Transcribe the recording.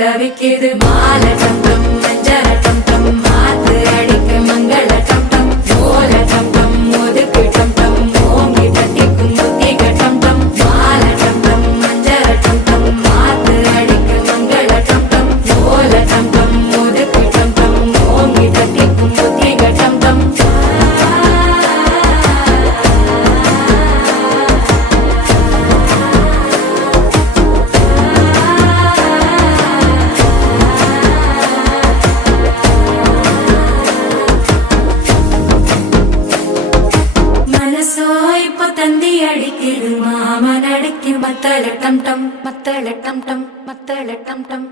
தவிக்குது மால டம் டம் மஞ்சள டம் டம் மாத்து அடிக்க மங்கள டம் டம் ஓல டம் டம் ஒதுக்கு டம் டம் ஓங்கி தட்டிக்கும் முத்திக டம் டம் மால டம் டம் மஞ்சள டம் டம் மாத்து அடிக்க மங்கள டம் டம் ஓல டம் டம் ஒதுக்கு டம் டம் ஓங்கி தட்டிக்கும் முத்திக டம் டம் இப்போ தந்தி அடிக்குது மாமன் அடிக்கு மத்தள டம் டம் மத்தள டம் டம் மத்தள டம் டம்